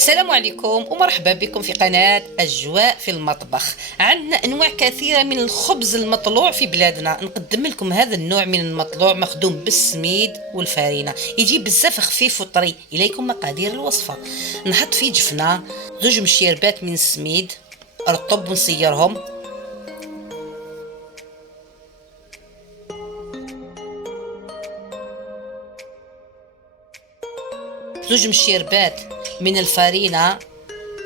السلام عليكم ومرحبا بكم في قناة أجواء في المطبخ. عندنا أنواع كثيرة من الخبز المطلوع في بلادنا. نقدم لكم هذا النوع من المطلوع مخدوم بالسميد والفارينة، يجي بزاف خفيف وطري. إليكم مقادير الوصفة. نحط فيه جفنة، 2 مشيربات من السميد رطب ونصيرهم، 2 مشيربات من الفارينة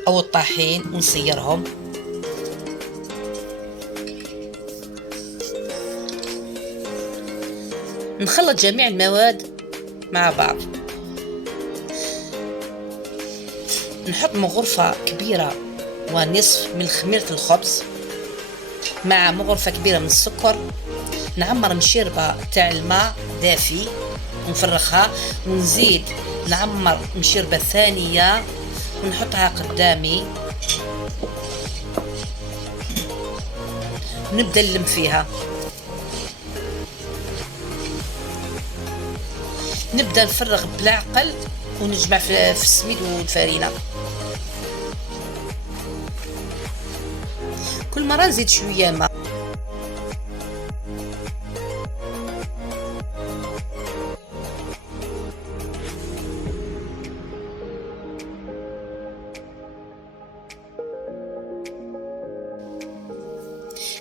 أو الطحين ونصيرهم، نخلط جميع المواد مع بعض. نحط مغرفة كبيرة ونصف من خميرة الخبز مع مغرفة كبيرة من السكر. نعمر مشيربة تاع الماء دافي ونفرخها، ونزيد نعمر مشيربة ثانية ونحطها قدامي، ونبدأ نلم فيها. نبدأ نفرغ بالعقل ونجمع في السميد والفارينة. كل مرة نزيد شوية ماء.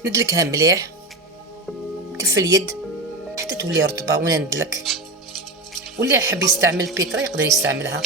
ندلكها مليح كف اليد حتى تولي رطبة وانا ندلك، واللي يحب يستعمل بيترا يقدر يستعملها.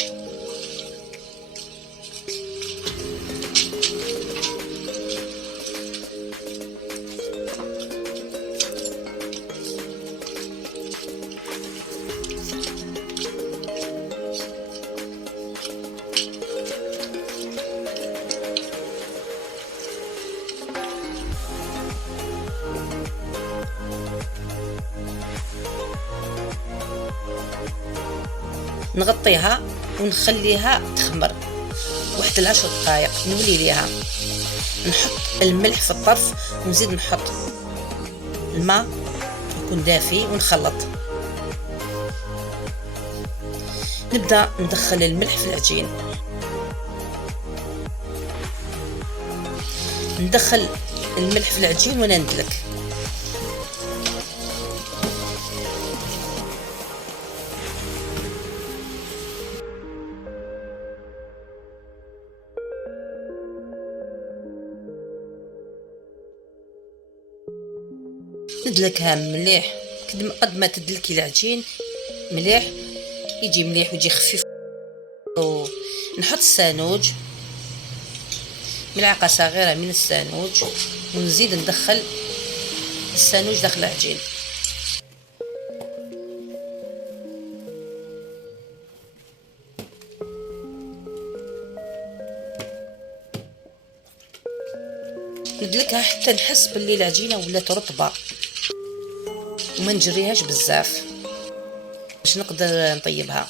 نغطيها ونخليها تخمر واحد 10 دقائق. نولي ليها نحط الملح في الطرف، ونزيد نحط الماء يكون دافي ونخلط. نبدأ ندخل الملح في العجين، ندخل الملح في العجين وانا ندلك. ندلكها مليح قد ما تدلكي العجين مليح، يجي مليح ويجي خفيف. نحط السانوج، ملعقة صغيرة من السانوج، ونزيد ندخل السانوج داخل العجين. ندلكها حتى نحس باللي العجينة ولات رطبة، وما نجريهاش بزاف باش نقدر نطيبها.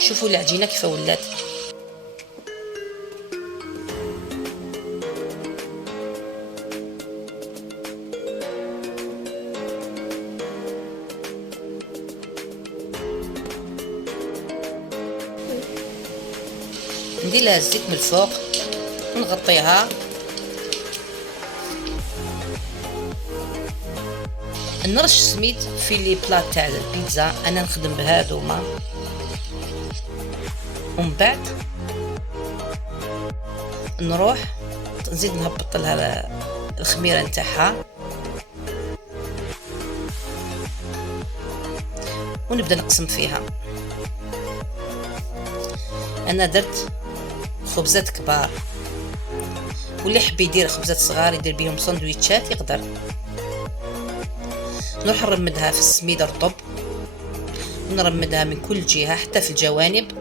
شوفوا العجينة كيف ولات. ندير لها الزيت من الفوق ونغطيها. نرش سميد في لي بلاط تاع البيتزا، انا نخدم بهذوما. ومن بعد نروح نزيد نهبط لها الخميره نتاعها، ونبدا نقسم فيها. انا درت خبزات كبار، واللي يحب يدير خبزات صغار يدير بهم سندويتشات يقدر. نروح نرمدها في السميد رطب، ونرمدها من كل جهة حتى في الجوانب.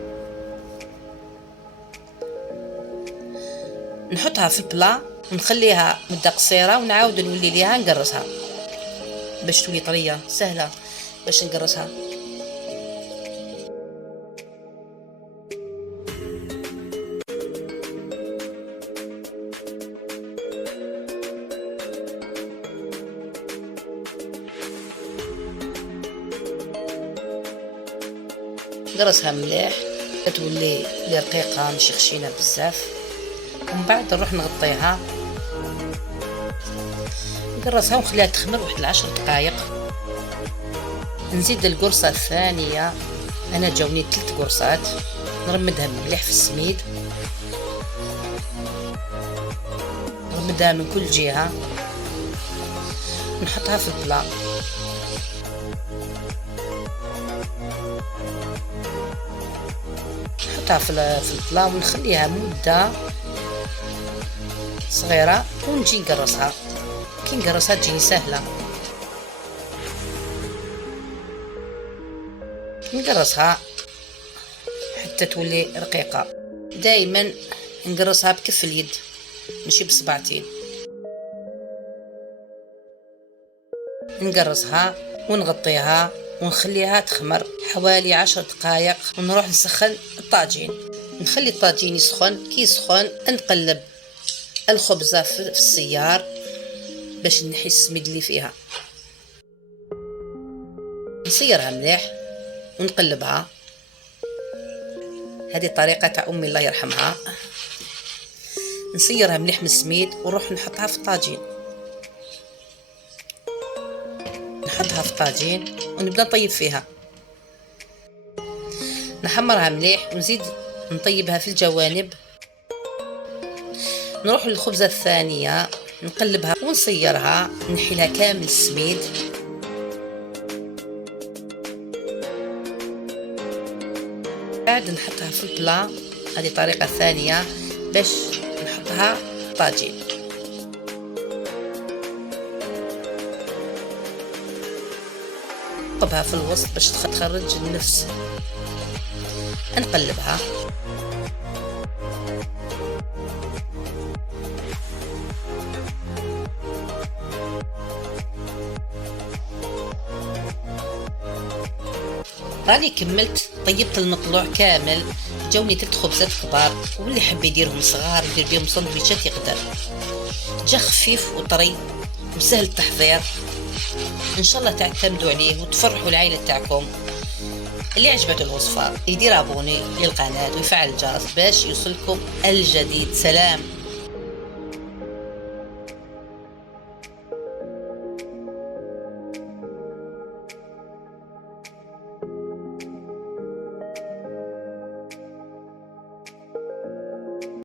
نحطها في البلا ونخليها مدة قصيرة، ونعاود نولي ليها نقرصها باش تولي طرية سهلة باش نقرصها. نقرصها مليح كتولي رقيقه ماشي خشينه بزاف. ومن بعد نروح نغطيها نقرصها ونخليها تخمر واحد 10 دقائق. نزيد القرصه الثانيه، انا جاوني 3 قرصات، نرمدها مليح في السميد، نرمدها من كل جهه، نحطها في البلا. نحطها في البلا ونخليها مده صغيره ونجي نقرصها. كي نقرصها تجيني سهله، نقرصها حتى تولي رقيقه. دائما نقرصها بكف اليد ماشي بصبعتين. نقرصها ونغطيها ونخليها تخمر حوالي 10 دقائق، ونروح نسخن الطاجين. نخلي الطاجين يسخن، كي يسخن نقلب الخبزة في السيار باش نحي السميد اللي فيها. نصيرها مليح ونقلبها. هذه طريقة تاع أمي الله يرحمها. نصيرها مليح من السميد ونروح نحطها في الطاجين. نحطها في الطاجين ونبدا نطيب فيها. نحمرها مليح ونزيد نطيبها في الجوانب. نروح للخبزة الثانية نقلبها ونصيرها، نحيلها كامل السميد. بعد نحطها في البلا. هذه طريقة ثانية باش نحطها طاجين. نقلبها في الوسط باش تخرج النفس. نقلبها راني كملت طيبت المطلوع كامل. جاوني 3 خبزات كبار، واللي حب يديرهم صغار يدير بهم سندويشات يقدر. جا خفيف وطري وسهل التحضير. ان شاء الله تعتمدوا عليه وتفرحوا العائله تاعكم. اللي عجبته الوصفه يدير ابوني للقناه ويفعل الجرس باش يوصلكم الجديد. سلام.